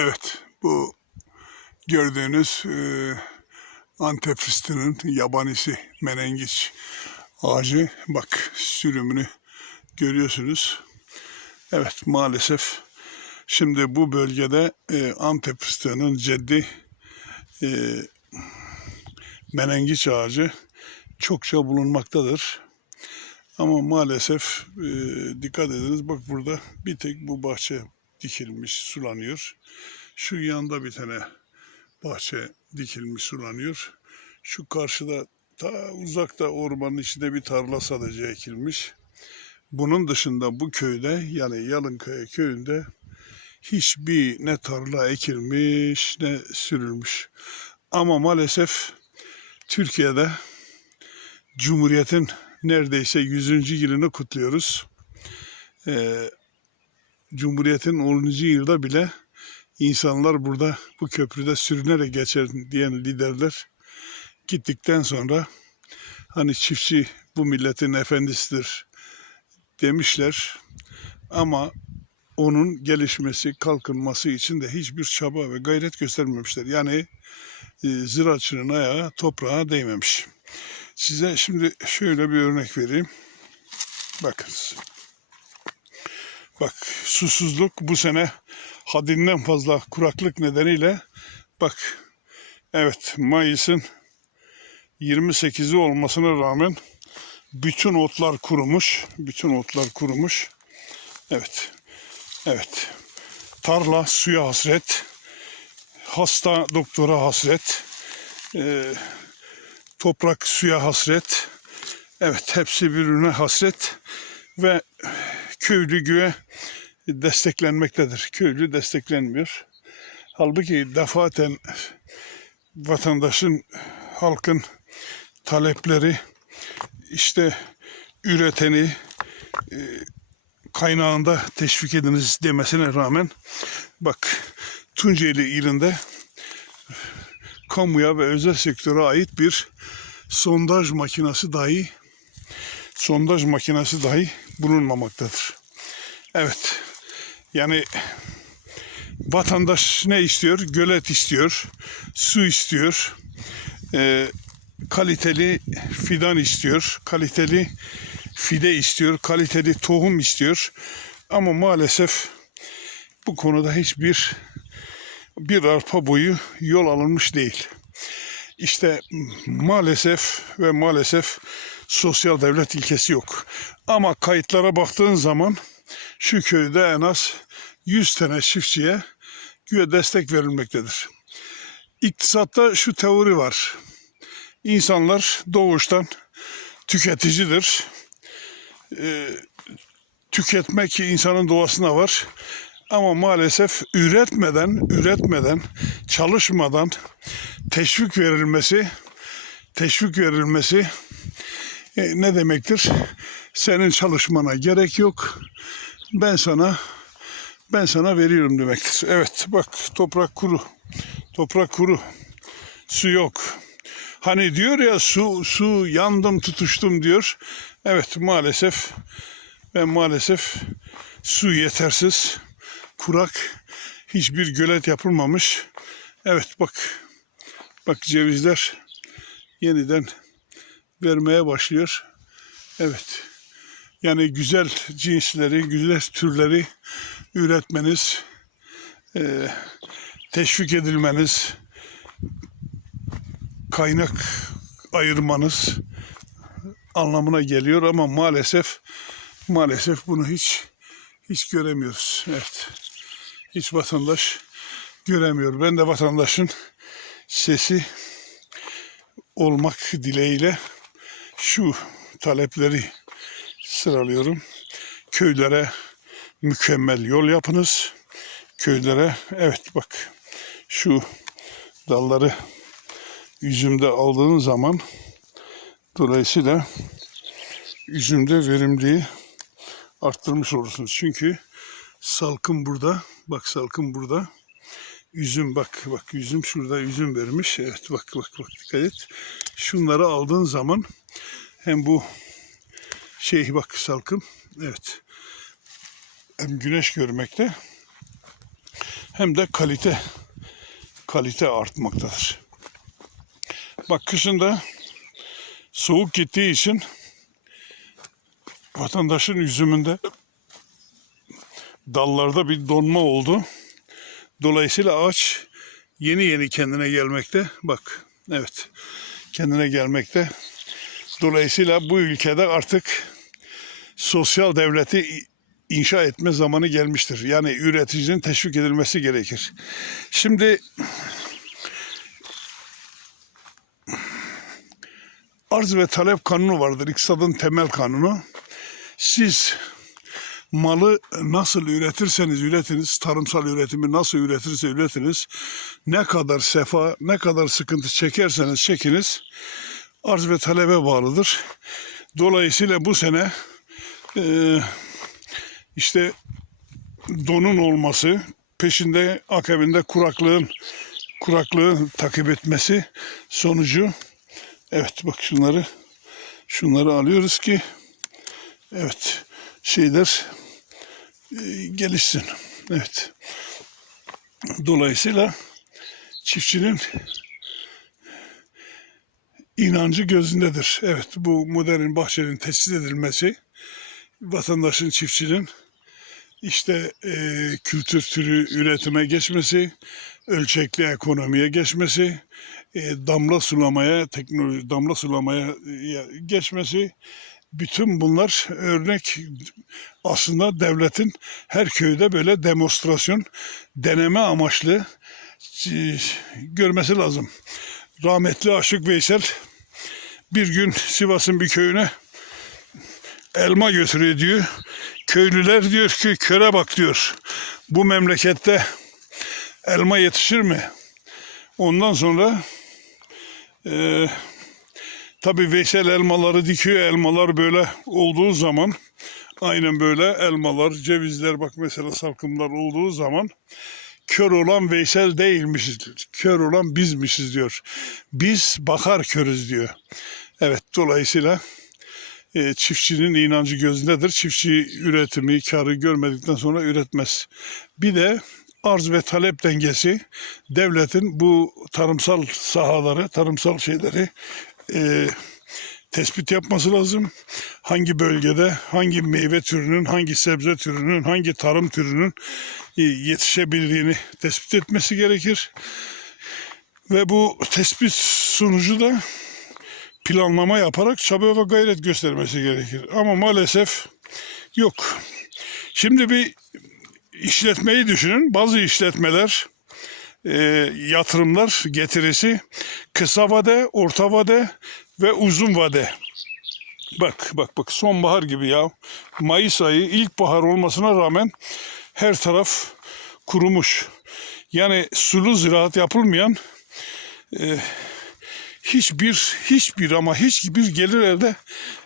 Evet, bu gördüğünüz e, Antep fıstığının yabanisi menengiç ağacı. Bak sürümünü görüyorsunuz. Evet maalesef şimdi bu bölgede e, Antep fıstığının ceddi e, menengiç ağacı çokça bulunmaktadır. Ama maalesef e, dikkat ediniz bak burada bir tek bu bahçe dikilmiş sulanıyor. Şu yanda bir tane bahçe dikilmiş sulanıyor. Şu karşıda ta uzakta ormanın içinde bir tarla sadece ekilmiş. Bunun dışında bu köyde yani Yalınkaya köyünde hiçbir ne tarla ekilmiş ne sürülmüş. Ama maalesef Türkiye'de Cumhuriyet'in neredeyse 100. yılını kutluyoruz. Ee, Cumhuriyet'in 10. yılda bile insanlar burada bu köprüde sürünerek geçer diyen liderler gittikten sonra hani çiftçi bu milletin efendisidir demişler ama onun gelişmesi, kalkınması için de hiçbir çaba ve gayret göstermemişler. Yani e, ziraatçının ayağı toprağa değmemiş. Size şimdi şöyle bir örnek vereyim. Bakınız. Bak susuzluk bu sene haddinden fazla kuraklık nedeniyle bak evet Mayıs'ın 28'i olmasına rağmen bütün otlar kurumuş. Bütün otlar kurumuş. Evet. Evet. Tarla suya hasret. Hasta doktora hasret. Ee, toprak suya hasret. Evet hepsi birbirine hasret ve köylü güve desteklenmektedir. Köylü desteklenmiyor. Halbuki defaten vatandaşın, halkın talepleri işte üreteni e, kaynağında teşvik ediniz demesine rağmen bak Tunceli ilinde kamuya ve özel sektöre ait bir sondaj makinesi dahi sondaj makinesi dahi bulunmamaktadır. Evet. Yani vatandaş ne istiyor? Gölet istiyor, su istiyor, e, kaliteli fidan istiyor, kaliteli fide istiyor, kaliteli tohum istiyor. Ama maalesef bu konuda hiçbir bir arpa boyu yol alınmış değil. İşte maalesef ve maalesef sosyal devlet ilkesi yok. Ama kayıtlara baktığın zaman şu köyde en az 100 tane çiftçiye güya destek verilmektedir. İktisatta şu teori var. İnsanlar doğuştan tüketicidir. Ee, tüketmek insanın doğasına var. Ama maalesef üretmeden, üretmeden, çalışmadan teşvik verilmesi, teşvik verilmesi e, ne demektir? Senin çalışmana gerek yok. Ben sana ben sana veriyorum demektir. Evet bak toprak kuru. Toprak kuru. Su yok. Hani diyor ya su su yandım tutuştum diyor. Evet maalesef ve maalesef su yetersiz. Kurak. Hiçbir gölet yapılmamış. Evet bak. Bak cevizler yeniden vermeye başlıyor. Evet. Yani güzel cinsleri, güzel türleri üretmeniz, e, teşvik edilmeniz, kaynak ayırmanız anlamına geliyor ama maalesef maalesef bunu hiç hiç göremiyoruz. Evet. Hiç vatandaş göremiyor. Ben de vatandaşın sesi olmak dileğiyle şu talepleri sıralıyorum. Köylere mükemmel yol yapınız. Köylere evet bak şu dalları üzümde aldığın zaman dolayısıyla üzümde verimliği arttırmış olursunuz. Çünkü salkım burada. Bak salkım burada. Üzüm bak bak üzüm şurada üzüm vermiş. Evet bak bak bak dikkat et. Şunları aldığın zaman hem bu şey bak salkım evet hem güneş görmekte hem de kalite kalite artmaktadır. Bak kışında soğuk gittiği için vatandaşın üzümünde dallarda bir donma oldu. Dolayısıyla ağaç yeni yeni kendine gelmekte. Bak evet kendine gelmekte. Dolayısıyla bu ülkede artık sosyal devleti inşa etme zamanı gelmiştir. Yani üreticinin teşvik edilmesi gerekir. Şimdi arz ve talep kanunu vardır. İktisadın temel kanunu. Siz malı nasıl üretirseniz üretiniz, tarımsal üretimi nasıl üretirse üretiniz, ne kadar sefa, ne kadar sıkıntı çekerseniz çekiniz, arz ve talebe bağlıdır. Dolayısıyla bu sene eee, işte donun olması, peşinde akabinde kuraklığın kuraklığın takip etmesi sonucu evet bak şunları şunları alıyoruz ki evet şeyler e, gelişsin. Evet. Dolayısıyla çiftçinin inancı gözündedir. Evet bu modern bahçenin tesis edilmesi vatandaşın çiftçinin işte e, kültür türü üretime geçmesi, ölçekli ekonomiye geçmesi, e, damla sulamaya, teknoloji damla sulamaya e, geçmesi, bütün bunlar örnek aslında devletin her köyde böyle demonstrasyon, deneme amaçlı e, görmesi lazım. Rahmetli Aşık Veysel bir gün Sivas'ın bir köyüne elma götürüyor diyor. Köylüler diyor ki köre bak diyor. Bu memlekette elma yetişir mi? Ondan sonra e, tabi Veysel elmaları dikiyor. Elmalar böyle olduğu zaman aynen böyle elmalar, cevizler bak mesela salkımlar olduğu zaman kör olan Veysel değilmişiz. Kör olan bizmişiz diyor. Biz bakar körüz diyor. Evet dolayısıyla e, çiftçinin inancı gözündedir. Çiftçi üretimi, karı görmedikten sonra üretmez. Bir de arz ve talep dengesi devletin bu tarımsal sahaları, tarımsal şeyleri e, tespit yapması lazım. Hangi bölgede hangi meyve türünün, hangi sebze türünün, hangi tarım türünün e, yetişebildiğini tespit etmesi gerekir. Ve bu tespit sonucu da planlama yaparak çaba ve gayret göstermesi gerekir. Ama maalesef yok. Şimdi bir işletmeyi düşünün. Bazı işletmeler e, yatırımlar getirisi kısa vade, orta vade ve uzun vade. Bak bak bak sonbahar gibi ya. Mayıs ayı ilkbahar olmasına rağmen her taraf kurumuş. Yani sulu ziraat yapılmayan e, hiçbir hiçbir ama hiçbir gelir elde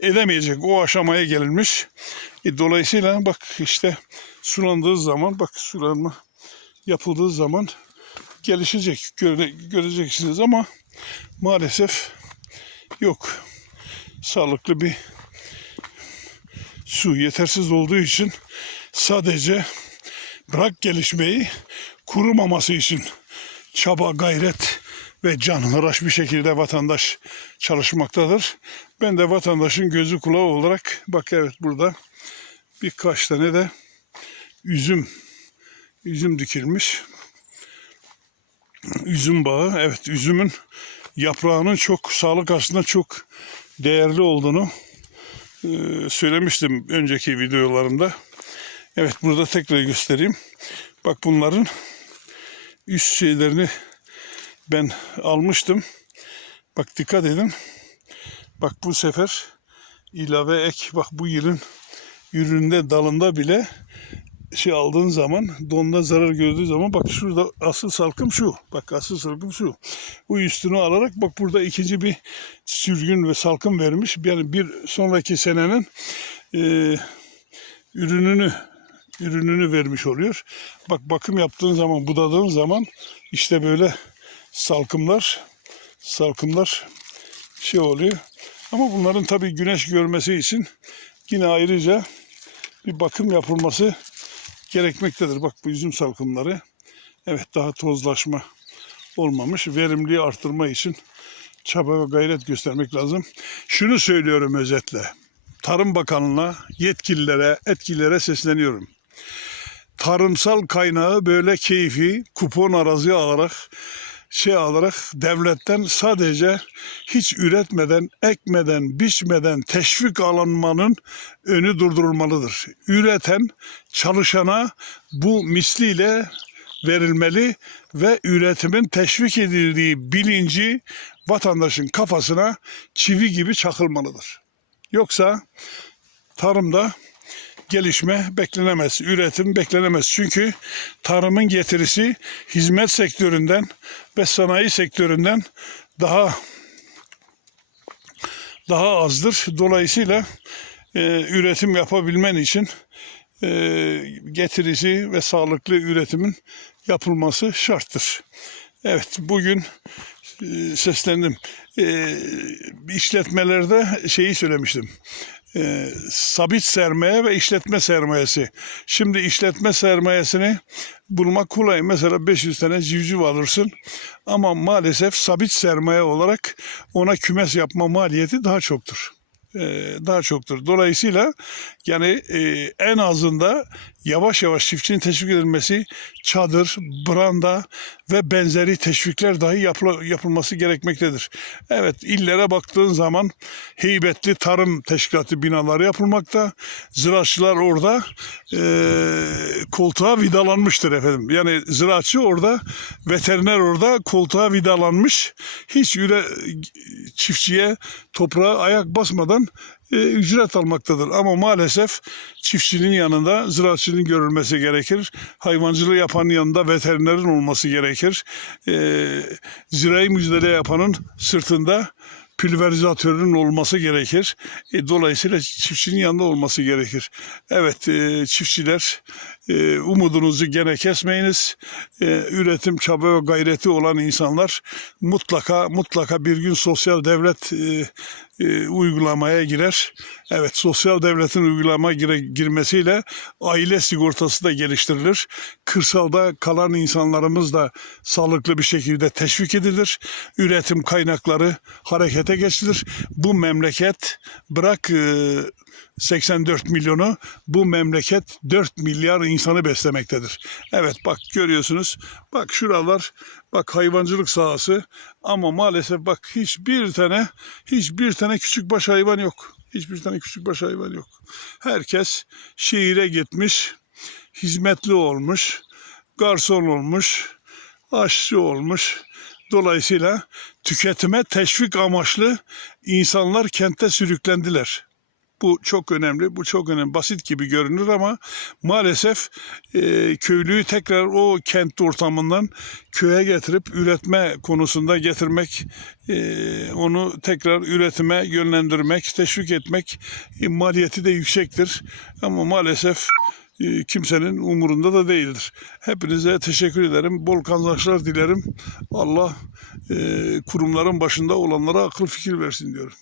edemeyecek o aşamaya gelinmiş. E, dolayısıyla bak işte sulandığı zaman bak sulanma yapıldığı zaman gelişecek göre, göreceksiniz ama maalesef yok. Sağlıklı bir su yetersiz olduğu için sadece bırak gelişmeyi kurumaması için çaba gayret ve canhıraş bir şekilde vatandaş çalışmaktadır. Ben de vatandaşın gözü kulağı olarak bak evet burada birkaç tane de üzüm üzüm dikilmiş. Üzüm bağı. Evet üzümün yaprağının çok sağlık aslında çok değerli olduğunu e, söylemiştim önceki videolarımda. Evet burada tekrar göstereyim. Bak bunların üst şeylerini ben almıştım. Bak dikkat edin. Bak bu sefer ilave ek bak bu yılın üründe dalında bile şey aldığın zaman donda zarar gördüğü zaman bak şurada asıl salkım şu. Bak asıl salkım şu. Bu üstünü alarak bak burada ikinci bir sürgün ve salkım vermiş. Yani bir sonraki senenin e, ürününü ürününü vermiş oluyor. Bak bakım yaptığın zaman budadığın zaman işte böyle salkımlar salkımlar şey oluyor. Ama bunların tabii güneş görmesi için yine ayrıca bir bakım yapılması gerekmektedir. Bak bu üzüm salkımları. Evet daha tozlaşma olmamış. Verimliliği arttırma için çaba ve gayret göstermek lazım. Şunu söylüyorum özetle. Tarım Bakanlığı'na, yetkililere, etkililere sesleniyorum. Tarımsal kaynağı böyle keyfi kupon arazi alarak şey alarak devletten sadece hiç üretmeden, ekmeden, biçmeden teşvik alınmanın önü durdurulmalıdır. Üreten çalışana bu misliyle verilmeli ve üretimin teşvik edildiği bilinci vatandaşın kafasına çivi gibi çakılmalıdır. Yoksa tarımda gelişme beklenemez, üretim beklenemez. Çünkü tarımın getirisi hizmet sektöründen ve sanayi sektöründen daha daha azdır. Dolayısıyla e, üretim yapabilmen için e, getirisi ve sağlıklı üretimin yapılması şarttır. Evet bugün e, seslendim. E, işletmelerde şeyi söylemiştim. E, sabit sermaye ve işletme sermayesi. Şimdi işletme sermayesini bulmak kolay. Mesela 500 tane civciv alırsın ama maalesef sabit sermaye olarak ona kümes yapma maliyeti daha çoktur. E, daha çoktur. Dolayısıyla yani e, en azında yavaş yavaş çiftçinin teşvik edilmesi, çadır, branda ve benzeri teşvikler dahi yapıla- yapılması gerekmektedir. Evet illere baktığın zaman heybetli tarım teşkilatı binaları yapılmakta. Ziraatçılar orada e, koltuğa vidalanmıştır efendim. Yani ziraatçı orada, veteriner orada koltuğa vidalanmış. Hiç üre, çiftçiye toprağa ayak basmadan e, ücret almaktadır. Ama maalesef çiftçinin yanında ziraatçının görülmesi gerekir. Hayvancılığı yapanın yanında veterinerin olması gerekir. E, zirai mücadele yapanın sırtında pülverizatörün olması gerekir. E, dolayısıyla çiftçinin yanında olması gerekir. Evet e, çiftçiler e, umudunuzu gene kesmeyiniz. E, üretim çaba ve gayreti olan insanlar mutlaka mutlaka bir gün sosyal devlet e, e, uygulamaya girer. Evet sosyal devletin uygulama gire, girmesiyle aile sigortası da geliştirilir. Kırsalda kalan insanlarımız da sağlıklı bir şekilde teşvik edilir. Üretim kaynakları harekete geçilir. Bu memleket bırak e, 84 milyonu bu memleket 4 milyar insanı beslemektedir. Evet bak görüyorsunuz. Bak şuralar bak hayvancılık sahası ama maalesef bak hiçbir tane hiçbir tane küçük baş hayvan yok. Hiçbir tane küçük baş hayvan yok. Herkes şehire gitmiş, hizmetli olmuş, garson olmuş, aşçı olmuş. Dolayısıyla tüketime teşvik amaçlı insanlar kente sürüklendiler. Bu çok önemli, bu çok önemli. Basit gibi görünür ama maalesef e, köylüyü tekrar o kent ortamından köye getirip üretme konusunda getirmek, e, onu tekrar üretime yönlendirmek, teşvik etmek e, maliyeti de yüksektir. Ama maalesef e, kimsenin umurunda da değildir. Hepinize teşekkür ederim. Bol kazançlar dilerim. Allah e, kurumların başında olanlara akıl fikir versin diyorum.